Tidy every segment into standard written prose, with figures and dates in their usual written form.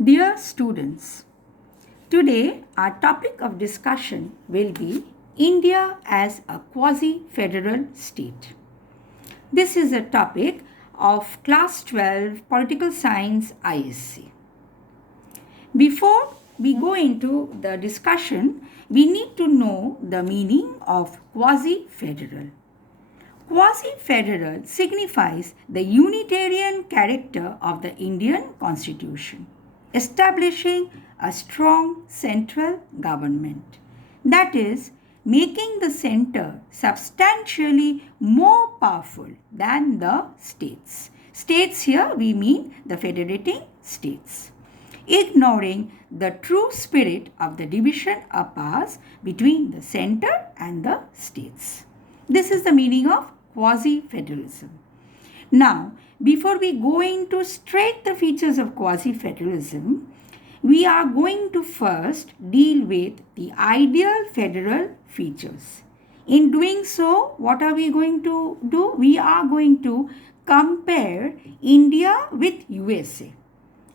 Dear students, today our topic of discussion will be India as a quasi-federal state. This is a topic of class 12 political science ISC. Before we go into the discussion, we need to know the meaning of quasi-federal. Quasi-federal signifies the unitarian character of the Indian Constitution, establishing a strong central government. That is, making the center substantially more powerful than the states. States here we mean the federating states, ignoring the true spirit of the division of powers between the center and the states. This is the meaning of quasi-federalism. Now, before we go into straight the features of quasi-federalism, we are going to first deal with the ideal federal features. In doing so, what are we going to do? We are going to compare India with USA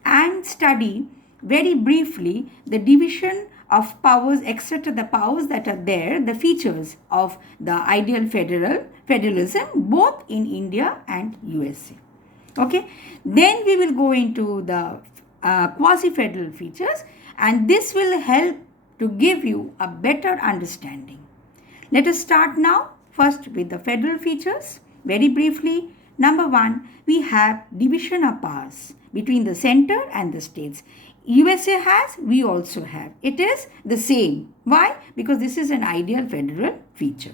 and study very briefly the division of powers, etc., the powers that are there, the features of the ideal federalism both in India and USA. Okay, then we will go into the quasi-federal features, and this will help to give you a better understanding. Let us start now first with the federal features. Very briefly, number one, we have division of powers between the center and the states. USA has, we also have. It is the same. Why? Because this is an ideal federal feature.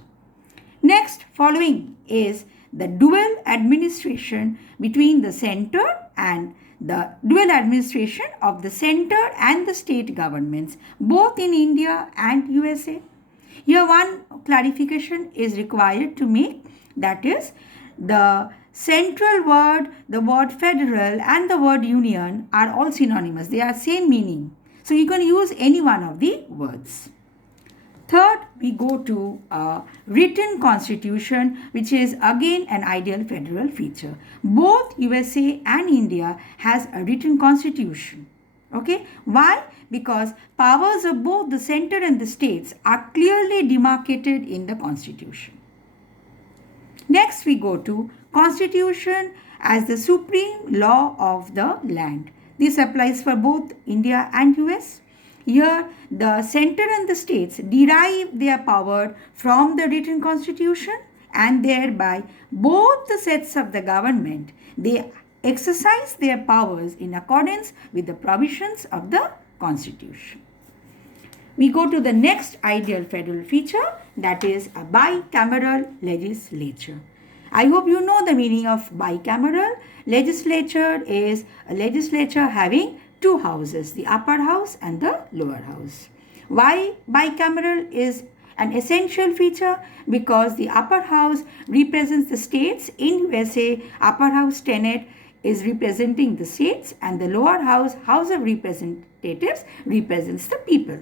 Next, following is the dual administration between the center and the dual administration of the center and the state governments, both in India and USA. Here one clarification is required to make, that is, the central word, the word federal and the word union are all synonymous. They are same meaning. So you can use any one of the words. Third, we go to a written constitution, which is again an ideal federal feature. Both USA and India has a written constitution. Okay, why? Because powers of both the center and the states are clearly demarcated in the constitution. Next, we go to constitution as the supreme law of the land. This applies for both India and US. Here, the center and the states derive their power from the written constitution, and thereby both the sets of the government, they exercise their powers in accordance with the provisions of the constitution. We go to the next ideal federal feature, that is a bicameral legislature. I hope you know the meaning of bicameral. Legislature is a legislature having two houses, the upper house and the lower house. Why bicameral is an essential feature? Because the upper house represents the states. In USA, upper house Senate is representing the states, and the lower house, House of Representatives, represents the people.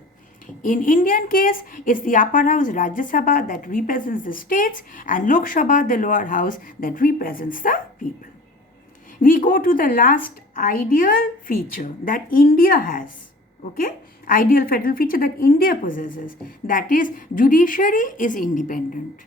In Indian case, it's the upper house Rajya Sabha that represents the states, and Lok Sabha, the lower house, that represents the people. We go to the last ideal feature that India has. Okay, ideal federal feature that India possesses, that is judiciary is independent.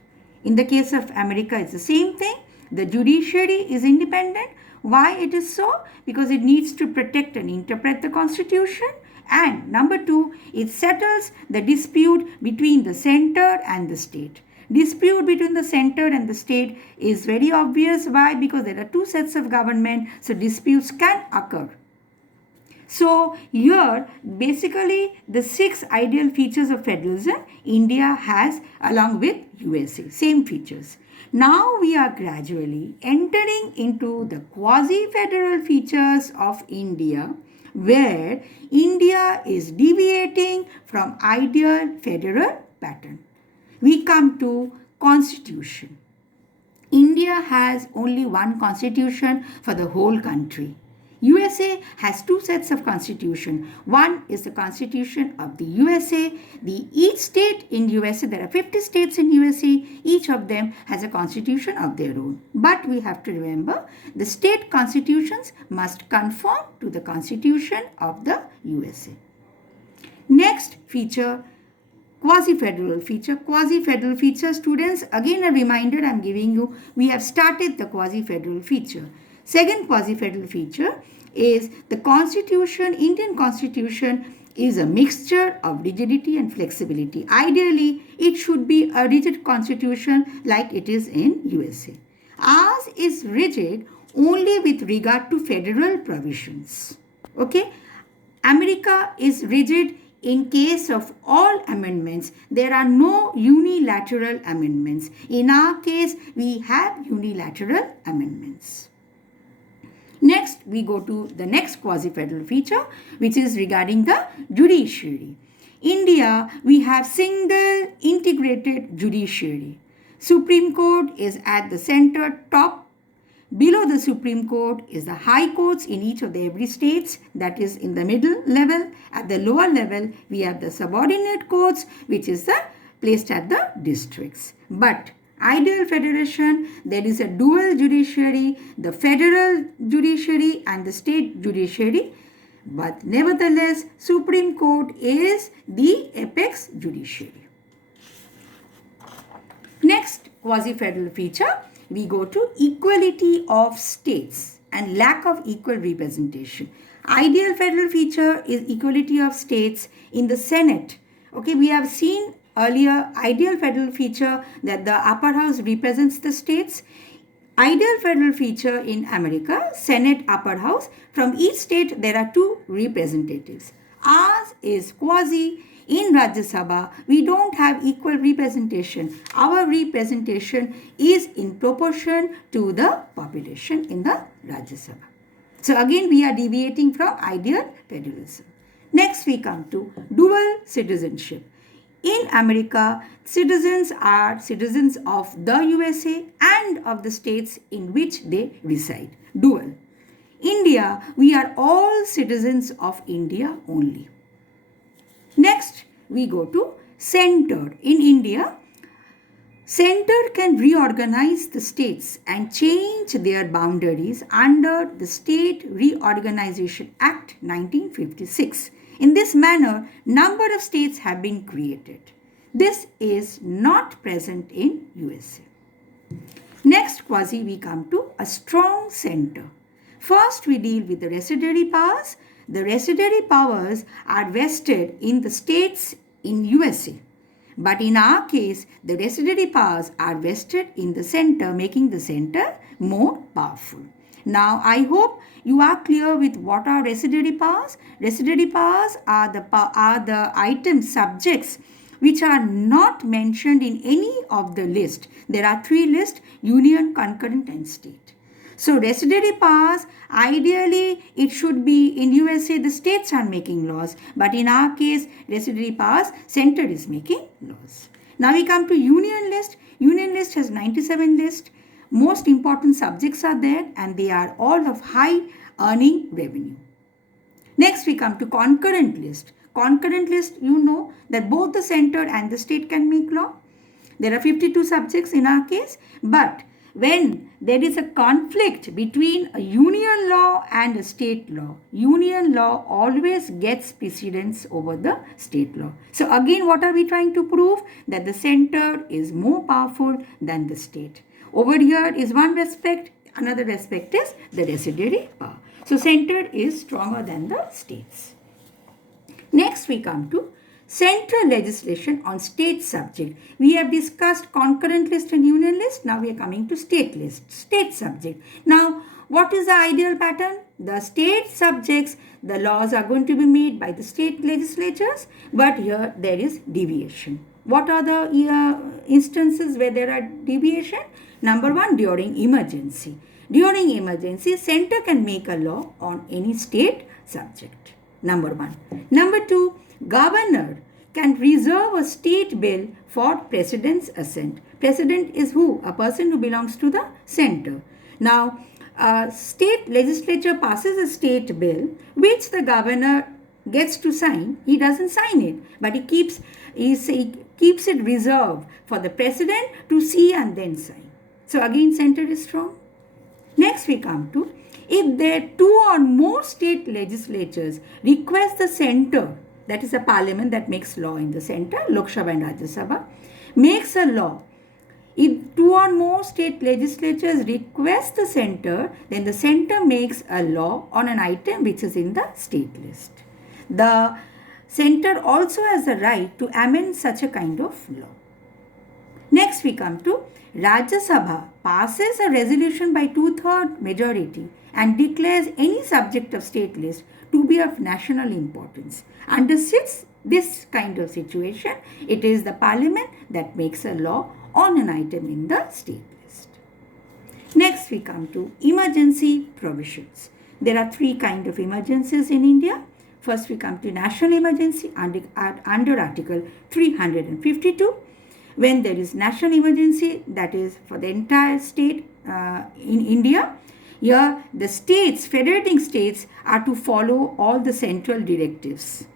In the case of America, it's the same thing. The judiciary is independent. Why it is so? Because it needs to protect and interpret the constitution. And number two, it settles the dispute between the center and the state. Dispute between the center and the state is very obvious. Why? Because there are two sets of government, so disputes can occur. So here, basically, the 6 ideal features of federalism India has along with USA, same features. Now we are gradually entering into the quasi-federal features of India, where India is deviating from ideal federal pattern. We come to constitution. India has only one constitution for the whole country. USA has two sets of constitution. One is the constitution of the USA. Each state in USA, there are 50 states in USA, each of them has a constitution of their own. But we have to remember the state constitutions must conform to the constitution of the USA. Next feature, quasi-federal feature. Quasi-federal feature, students, again a reminder I am giving you, we have started the quasi-federal feature. Second quasi-federal feature is the constitution, Indian constitution is a mixture of rigidity and flexibility. Ideally, it should be a rigid constitution like it is in USA. Ours is rigid only with regard to federal provisions. Okay? America is rigid in case of all amendments. There are no unilateral amendments. In our case, we have unilateral amendments. Next, we go to the next quasi-federal feature, which is regarding the judiciary. India, we have single integrated judiciary. Supreme Court is at the center top. Below the Supreme Court is the high courts in each of the every states, that is in the middle level. At the lower level, we have the subordinate courts, which is placed at the districts. But ideal federation, there is a dual judiciary, the federal judiciary and the state judiciary. But nevertheless, Supreme Court is the apex judiciary. Next quasi-federal feature, we go to equality of states and lack of equal representation. Ideal federal feature is equality of states in the Senate. Okay, we have seen earlier ideal federal feature that the upper house represents the states. Ideal federal feature in America, Senate upper house, from each state there are two representatives. Ours is quasi. In Rajya Sabha, we don't have equal representation. Our representation is in proportion to the population in the Rajya Sabha. So again, we are deviating from ideal federalism. Next, we come to dual citizenship. In America, citizens are citizens of the USA and of the states in which they reside. Dual. India, we are all citizens of India only. Next, we go to centered. In India, centered can reorganize the states and change their boundaries under the State Reorganization Act 1956. In this manner, number of states have been created. This is not present in USA. Next, quasi, we come to a strong center. First, we deal with the residuary powers. The residuary powers are vested in the states in USA. But in our case, the residuary powers are vested in the center, making the center more powerful. Now, I hope you are clear with what are residuary powers. Residuary powers are the item subjects which are not mentioned in any of the list. There are three lists: union, concurrent and state. So residuary powers, ideally it should be in USA the states are making laws, but in our case residuary powers, center is making laws. Now we come to union list. Union list has 97 lists. Most important subjects are there and they are all of high earning revenue. Next we come to concurrent list. Concurrent list, you know that both the center and the state can make law. There are 52 subjects in our case, but when there is a conflict between a union law and a state law, union law always gets precedence over the state law. So again, what are we trying to prove? That the center is more powerful than the state. Over here is one respect, another respect is the residuary power. So center is stronger than the states. Next we come to central legislation on state subject. We have discussed concurrent list and union list. Now we are coming to state list, state subject. Now what is the ideal pattern? The state subjects, the laws are going to be made by the state legislatures, but here there is deviation. What are the instances where there are deviation? Number one, during emergency. During emergency, center can make a law on any state subject. Number one. Number two, governor can reserve a state bill for president's assent. President is who? A person who belongs to the center. Now, a state legislature passes a state bill which the governor gets to sign, he doesn't sign it, but he keeps it reserved for the president to see and then sign. So again, center is strong. Next we come to, if there two or more state legislatures request the center, that is a parliament that makes law in the center, Lok Sabha and Rajya Sabha, makes a law. If two or more state legislatures request the center, then the center makes a law on an item which is in the state list. The center also has the right to amend such a kind of law. Next we come to, Rajya Sabha passes a resolution by 2/3 majority and declares any subject of state list to be of national importance. Under this kind of situation, it is the parliament that makes a law on an item in the state list. Next we come to emergency provisions. There are three kinds of emergencies in India. First we come to national emergency under Article 352. When there is national emergency, that is for the entire state in India, here the states, federating states, are to follow all the central directives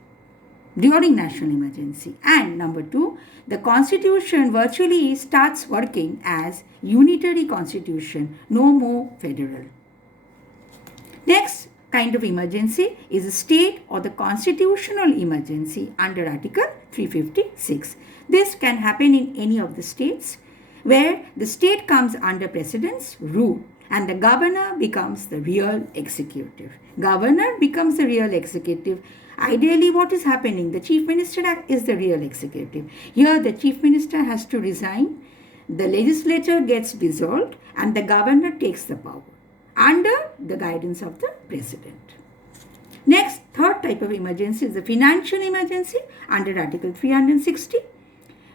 during national emergency. And number two, the constitution virtually starts working as unitary constitution, no more federal. Next kind of emergency is a state or the constitutional emergency under Article 356. This can happen in any of the states where the state comes under president's rule and the governor becomes the real executive. Governor becomes the real executive. Ideally, what is happening? The chief minister is the real executive. Here, the chief minister has to resign, the legislature gets dissolved, and the governor takes the power under the guidance of the president. Next, third type of emergency is the financial emergency under Article 360.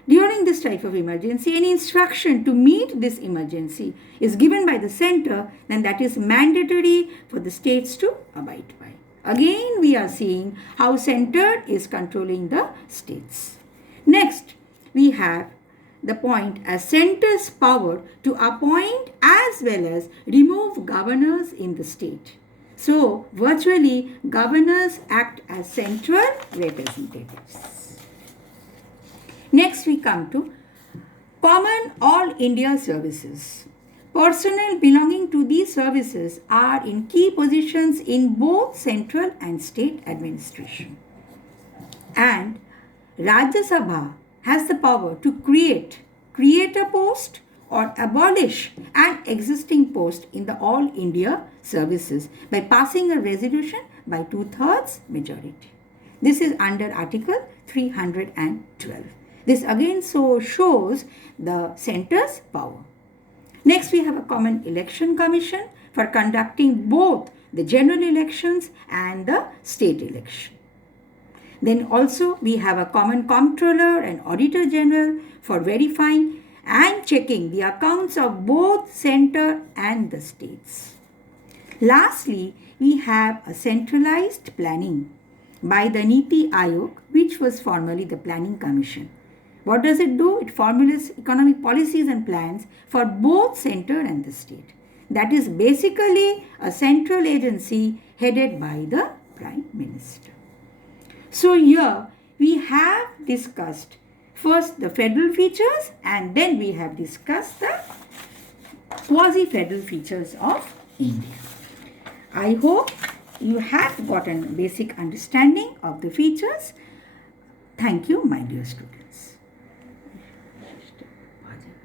During this type of emergency, any instruction to meet this emergency is given by the center, then that is mandatory for the states to abide by. Again, we are seeing how center is controlling the states. Next, we have the point as center's power to appoint as well as remove governors in the state. So, virtually, governors act as central representatives. Next, we come to common all India services. Personnel belonging to these services are in key positions in both central and state administration. And Rajya Sabha has the power to create a post or abolish an existing post in the all India services by passing a resolution by 2/3 majority. This is under Article 312. This again shows the center's power. Next, we have a common election commission for conducting both the general elections and the state election. Then also we have a common comptroller and auditor general for verifying and checking the accounts of both center and the states. Lastly, we have a centralized planning by the Niti Aayog, which was formerly the Planning Commission. What does it do? It formulates economic policies and plans for both center and the state. That is basically a central agency headed by the Prime Minister. So here we have discussed first the federal features and then we have discussed the quasi-federal features of India. I hope you have gotten a basic understanding of the features. Thank you, my dear students.